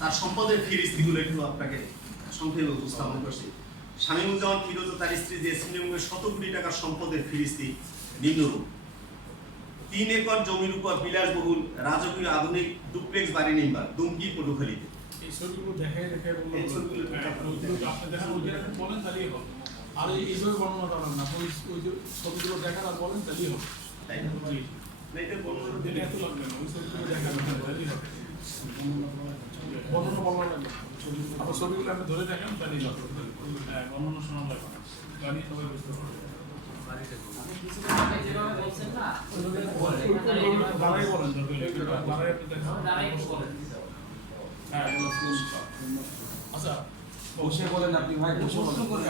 তার সম্পদের ফিরিস্তিগুলো একটু আপনাকে সংক্ষেপে উপস্থাপন করছি। শামীমুজ্জামান ফিরোজ ও তার স্ত্রী জেসমিন বেগমের 100 কোটি টাকার সম্পদের ফিরিস্তি নিম্নরূপ: 3 একর জমির উপর বিলাসবহুল রাজকীয় আধুনিক ডুপ্লেক্স বাড়ি নির্মাণ দুমকি পটুখালীতে। এই ছবিগুলো দেখাই আপনি দেখান বলেন তাহলেই হবে। আর এইভাবে বর্ণনা করেন না, ওই যে ছবিগুলো দেখান আর বলেন তাহলেই হবে, তাই না? এটা বর্ণনা দিলে এত লাগবে না, ওই ছবিগুলো দেখান তাহলেই হবে, বর্ণনা বলা লাগবে। আবার ছবিগুলো আপনি ধরে দেখান তাহলেই হবে। হ্যাঁ, বর্ণনা শোনা লাগবে না, গাড়ি সবাই বুঝতে পারবে। দাঁড়াই বলেন, দাঁড়াই আপনি দেখান। হ্যাঁ, আচ্ছা বসে বলেন আপনি ভাই, বসে বলেন।